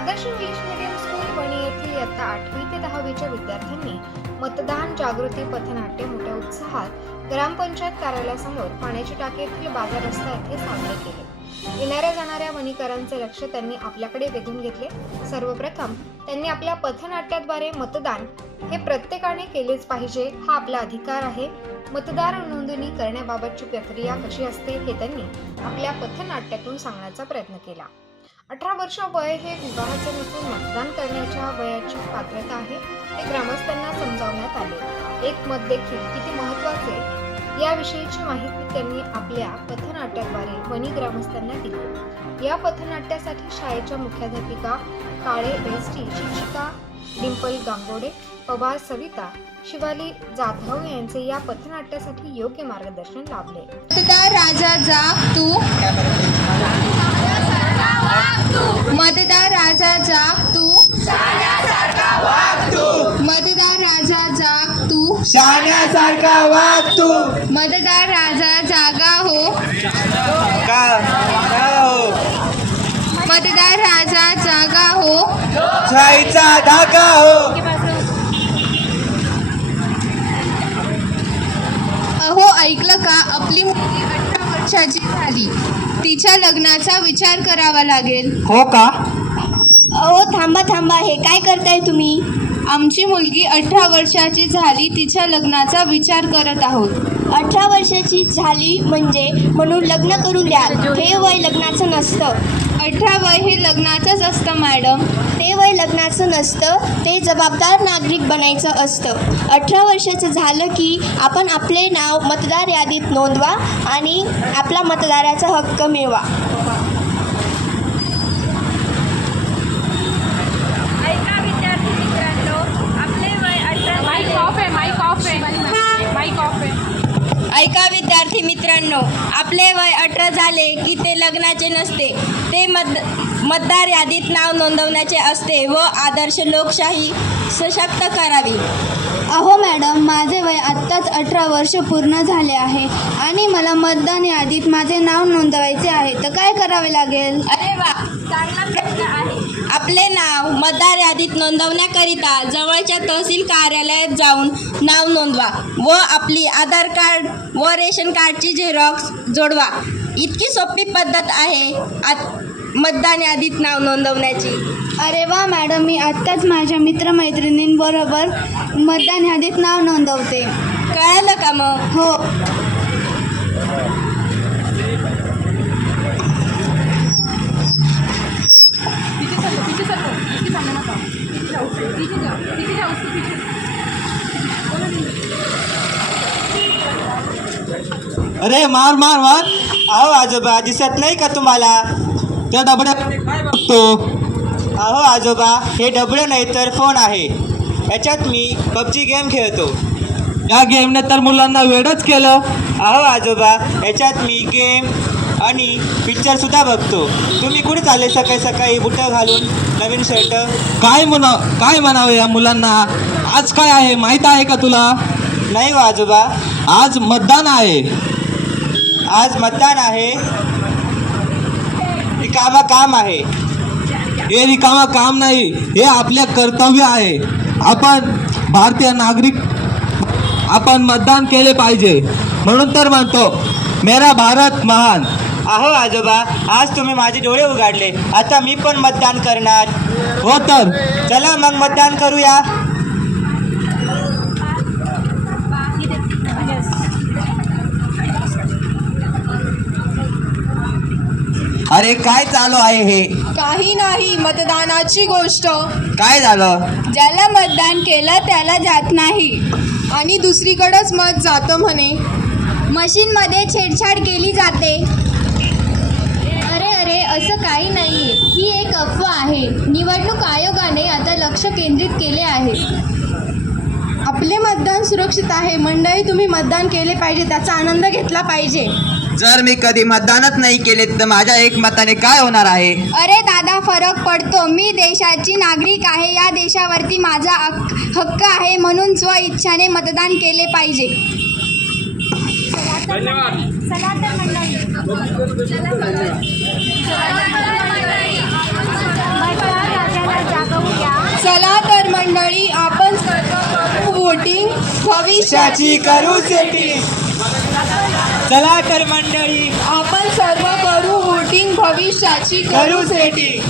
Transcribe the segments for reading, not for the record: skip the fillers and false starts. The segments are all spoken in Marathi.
आदर्श इंग्लिश मीडियम स्कूल वणी येथील इयत्ता 8वी ते 10वीच्या विद्यार्थ्यांनी मतदान जागृती पथनाट्य मोठ्या उत्साहात ग्रामपंचायत कार्यालयासमोर पाण्याची टाकी येथील बाजार रस्ता येथे साजरे केले. येणाऱ्या जाणाऱ्या वणीकरांचे लक्ष त्यांनी आपल्याकडे वेधून घेतले. सर्वप्रथम त्यांनी आपल्या पथनाट्याद्वारे मतदान हे प्रत्येकाने केलेच पाहिजे, हा आपला अधिकार आहे. मतदार नोंदणी करण्याबाबतची प्रक्रिया कशी असते हे त्यांनी आपल्या पथनाट्यातून सांगण्याचा प्रयत्न केला. 18 वर्ष वय हे विवाहाचे नसून मतदान करण्याच्या वयाची पात्रता आहे, हे ग्रामस्थांना समजावण्यात आले. एक मत देखील किती महत्त्वाचे याविषयीची माहिती त्यांनी आपल्या पथनाट्याद्वारे वणी ग्रामस्थांना दिली. या पथनाट्यासाठी शाळेच्या मुख्याध्यापिका काळे बेस्टी, शिक्षिका डिंपल गांगोडे, पवार सविता, शिवाली जाधव यांचे या पथनाट्यासाठी योग्य मार्गदर्शन लाभले. मतदार राजा जाग तू, मतदार राजा जाग तू, मतदार राजा जाग तू, शाण्यासारखा वाग तू, मतदार राजा जागा हो, मतदार राजा जागा हो, छाईचा धागा हो. अहो ऐकलं का, आपली मुलगी 18 वर्षाची झाली, तिच्या लग्नाचा विचार करावा लागेल. हो का? अहो थांबा, हे काय करताय तुम्ही? आमची मुलगी 18 वर्षाची झाली, तिच्या लग्नाचा विचार करत आहोत. 18 वर्षाची झाली म्हणून लग्न करून द्या, हे वय लग्नाचं नसतं. 18 वय हे लग्नाचंच असतं मॅडम. ते वय लग्नाचं नसतं, ते जबाबदार नागरिक बनायचं असतं. 18 वर्षाचं झालं की आपण आपले नाव मतदार यादीत नोंदवा आणि आपला मतदाराचा हक्क मिळवा. ऐका विद्यार्थी मित्रांनो, आपले वय 18 माईक ऑफ आहे. ऐका विद्यार्थी मित्रांनो, आपले वय 18 झाले की ते लग्नाचे नसते, ते मतदार यादीत नाव नोंदवण्याचे असते व आदर्श लोकशाही सशक्त करावी. अहो मॅडम, माझे वय आत्ताच 18 वर्ष पूर्ण झाले आहे आणि मला मतदान यादीत माझे नाव नोंदवायचे आहे, तर काय करावे लागेल? अरे वा, चांगला प्रश्न आहे. आपले नाव मतदार यादीत नोंदवण्याकरिता जवळच्या तहसील कार्यालयात जाऊन नाव नोंदवा व आपली आधार कार्ड व रेशन कार्डची झेरॉक्स जोडवा. इतकी सोपी पद्धत आहे मतदान यादीत नाव नोंदवण्याची. अरे वा मॅडम, मी आत्ताच माझ्या मित्रमैत्रिणींबरोबर मतदान यादीत नाव नोंदवते. कळालं का मग? हो. अरे मार. अहो आजोबा, दिसत नाही का तुम्हाला? त्या डबड्या काय बघतो? अहो आजोबा, हे डबडं नाही तर फोन आहे. याच्यात मी PUBG गेम खेळतो. या गेमने तर मुलांना वेडच केलं. अहो आजोबा, याच्यात मी गेम आणि पिक्चरसुद्धा बघतो. तुम्ही कुठे चालले सकाळी बुटं घालून, नवीन शर्ट? काय म्हणावं या मुलांना? आज काय आहे माहीत आहे का तुला? नाही हो आजोबा. आज मतदान आहे. आज मतदान आहे. रिकामा काम आहे. हे रिकामा काम नाही, हे आपले कर्तव्य आहे. आपण भारतीय नागरिक, आपण मतदान केले पाहिजे. म्हणून तर म्हणतो, मेरा भारत महान. अहो आजोबा, आज तुम्ही माझे डोळे उघडले. आता मी पण मतदान करणार. हो तर चला मग मतदान करूया. अरे काय चालू आहे हे? काही नाही, मतदानाची गोष्ट. काय झालं? ज्याला मतदान केलं त्याला जात नाही आणि दुसरीकडेच मत जातं म्हणे. मशीनमध्ये छेडछाड केली जाते. अरे असं काही नाही, ही एक अफवा आहे. निवडणूक आयोगाने आता लक्ष केंद्रित केले आहे. आपले मतदान सुरक्षित आहे. मंडळी, तुम्ही मतदान केले पाहिजे, त्याचा आनंद घेतला पाहिजे. जर मी कधी मतदानच नाही केले तर माझ्या एक मताने काय होणार आहे? अरे दादा, फरक पडतो. मी देशाची नागरिक आहे, या देशावरती माझा हक्क आहे, म्हणून स्वइच्छाने मतदान केले पाहिजे. चला तर मंडळी. भविष्याची करू सेटिंग. चला तर मंडळी आपण सर्व करू वोटिंग, भविष्याची करू सेटिंग.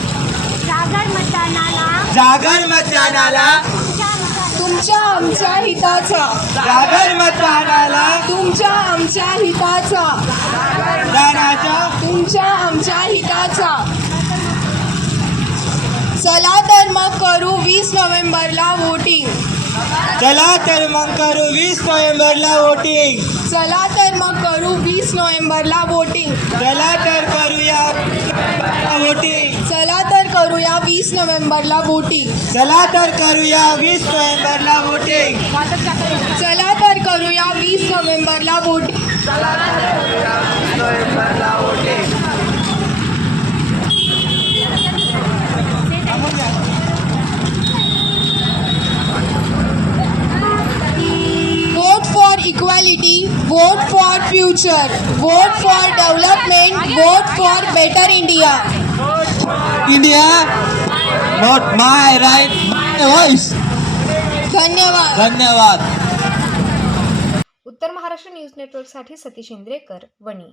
जागर मतदानाला तुमच्या आमच्या हिताचा, जागर मतदानाला तुमच्या आमच्या हिताचा, दानाचा. तुमच्या आमच्या हिताचा. चला तर मग करू 20 नोव्हेंबरला वोटिंग. चला तर मग करू 20 नोव्हेंबरला वोटिंग. चला तर मग करू 20 नोव्हेंबरला वोटिंग. चला तर करूया वोटिंग. चला तर करूया 20 नोव्हेंबरला वोटिंग. चला तर करूया 20 नोव्हेंबरला वोटिंग. चला तर करूया 20 नोव्हेंबरला voting. Vote for equality, vote for future, vote for development, vote for better India. India not my right my voice. धन्यवाद. धन्यवाद. उत्तर महाराष्ट्र न्यूज नेटवर्कसाठी सतीश इंद्रेकर, वणी.